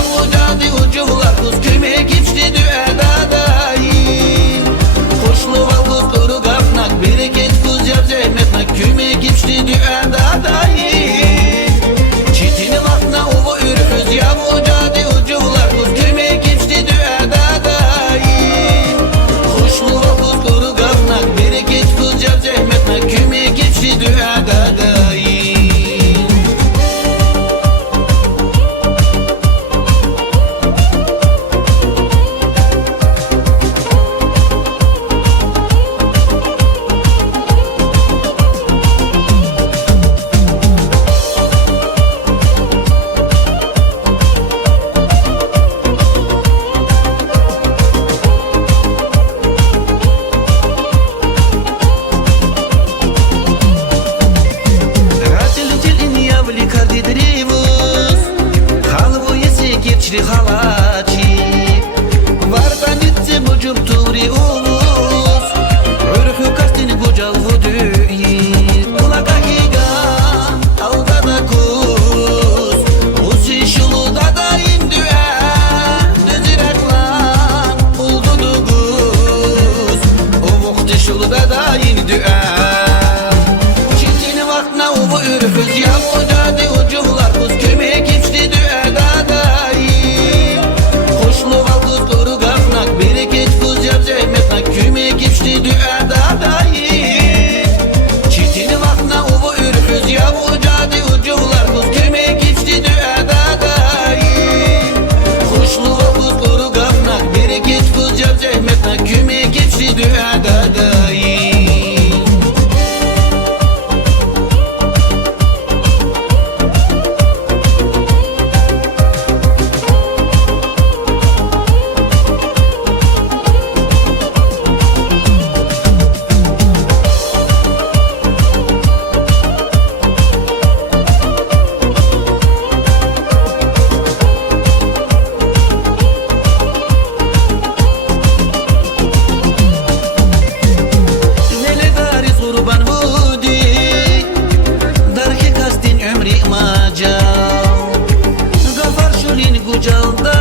ucadı ucular kuz köme geçti düedadayım. Hoşlu val kuz kuru kapnak bereket kuz yap zehmetnak köme geçti düedadayım. Çitini vakna uvu ürküz ya ucadı ucular kuz köme geçti düedadayım. Hoşlu val kuz kuru kapnak bereket kuz yap zehmetnak köme geçti düedadayım. Geçri halacı vardan gitti bucum turi ulus örhü kastini bucal vudüyi ulaka higa alda da kuz usi şulu da da indüe düzireklan uldu duguz o vukti şulu da da indüe çintini vakna uvu ürküz ya ucadı ucular kuz kömeye geçti düe da küme geçti düedadayım. Çitini vakna uvu ürküz ya ucadı ucular kuz küme geçti düedadayım. Kuşlu kuz kuru kapnak bereket kuz yap zehmetnak küme geçti düedadayım. Kurban budi darki kastin ömri macal gafar şulin gucalda